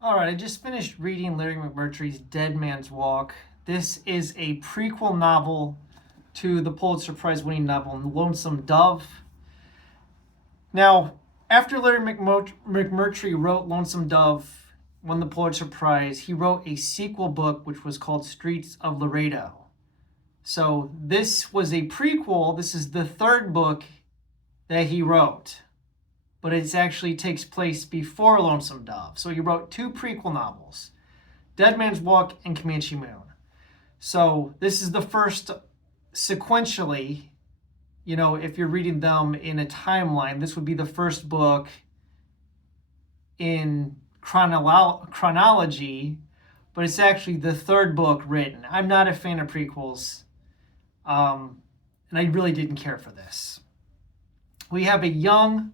All right, I just finished reading Larry McMurtry's Dead Man's Walk. This is a prequel novel to the Pulitzer Prize winning novel Lonesome Dove. Now, after Larry McMurtry wrote Lonesome Dove, won the Pulitzer Prize, he wrote a sequel book which was called Streets of Laredo. So this was a prequel. This is the third book that he wrote, but it actually takes place before Lonesome Dove. So he wrote two prequel novels, Dead Man's Walk and Comanche Moon. So this is the first sequentially, if you're reading them in a timeline, this would be the first book in chronology, but it's actually the third book written. I'm not a fan of prequels, and I really didn't care for this. We have a young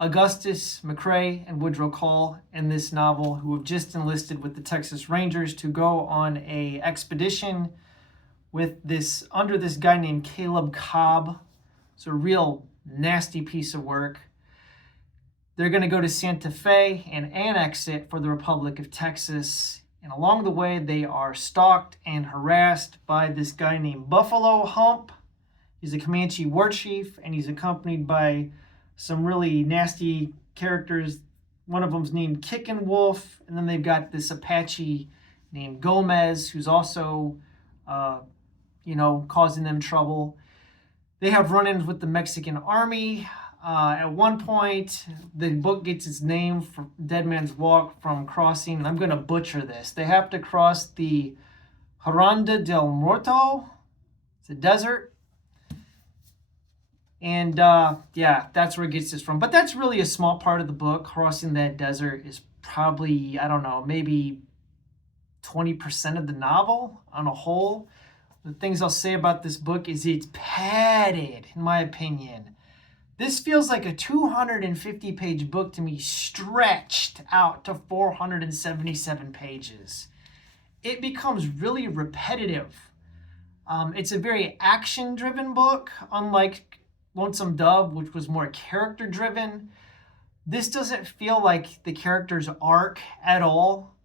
Augustus McCrae and Woodrow Call in this novel, who have just enlisted with the Texas Rangers to go on a expedition under this guy named Caleb Cobb. It's a real nasty piece of work. They're going to go to Santa Fe and annex it for the Republic of Texas. And along the way, they are stalked and harassed by this guy named Buffalo Hump. He's a Comanche war chief, and he's accompanied by some really nasty characters. One of them's named Kickin' Wolf, and then they've got this Apache named Gomez, who's also, causing them trouble. They have run-ins with the Mexican army. At one point, the book gets its name for Dead Man's Walk from crossing, and I'm going to butcher this. They have to cross the Jaranda del Muerto. It's a desert. And that's where it gets this from. But that's really a small part of the book. Crossing that desert is probably, maybe 20% of the novel on a whole. The things I'll say about this book is it's padded, in my opinion. This feels like a 250-page book to me, stretched out to 477 pages. It becomes really repetitive. It's a very action-driven book, unlike Lonesome Dove, which was more character-driven. This doesn't feel like the character's arc at all.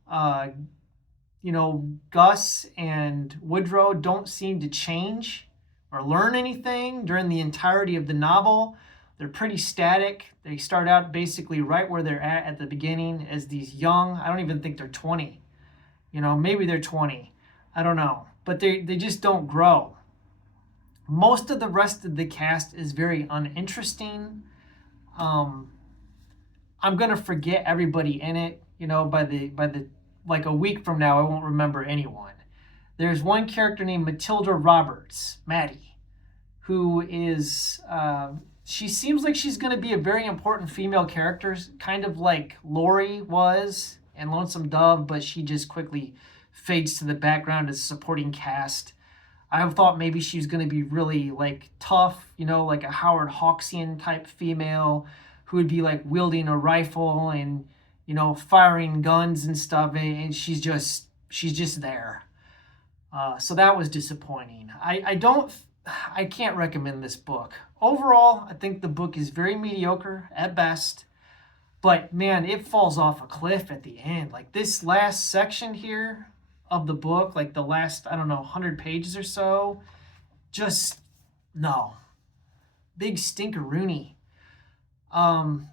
Gus and Woodrow don't seem to change or learn anything during the entirety of the novel. They're pretty static. They start out basically right where they're at the beginning as these young, I don't even think they're 20. Maybe they're 20. I don't know. But they just don't grow. Most of the rest of the cast is very uninteresting. I'm gonna forget everybody in it. By the like a week from now, I won't remember anyone. There's one character named Matilda Roberts, Maddie, who is she seems like she's gonna be a very important female character, kind of like Lori was in Lonesome Dove, but she just quickly fades to the background as supporting cast. I thought maybe she was going to be really tough, like a Howard Hawksian type female who would be wielding a rifle and, firing guns and stuff. And she's just there. So that was disappointing. I can't recommend this book. Overall, I think the book is very mediocre at best. But man, it falls off a cliff at the end. This last section here of the book, the last, 100 pages or so, just, no. Big stinkeroonie. And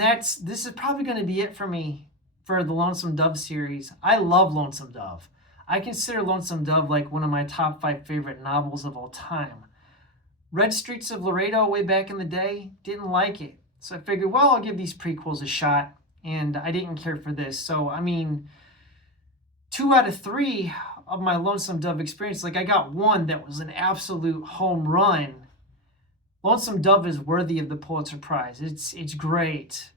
this is probably going to be it for me for the Lonesome Dove series. I love Lonesome Dove. I consider Lonesome Dove one of my top 5 favorite novels of all time. Read Streets of Laredo way back in the day, didn't like it. So I figured, well, I'll give these prequels a shot, and I didn't care for this. So, 2 out of 3 of my Lonesome Dove experience, I got one that was an absolute home run. Lonesome Dove is worthy of the Pulitzer Prize. It's great.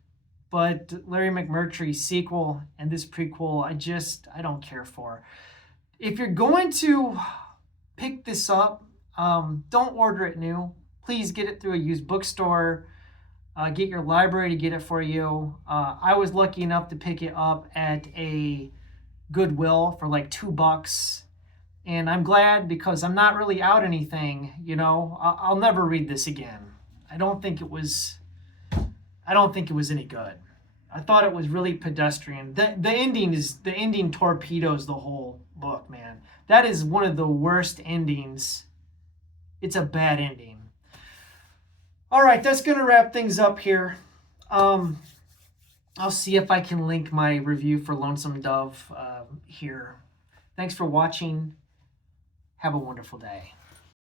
But Larry McMurtry's sequel and this prequel, I don't care for. If you're going to pick this up, don't order it new. Please get it through a used bookstore. Get your library to get it for you. I was lucky enough to pick it up at a Goodwill for $2, and I'm glad because I'm not really out anything. I'll never read this again. I don't think it was any good. I thought it was really pedestrian. The ending torpedoes the whole book, man. That is one of the worst endings. It's a bad ending. All right, that's going to wrap things up here. I'll see if I can link my review for Lonesome Dove here. Thanks for watching. Have a wonderful day.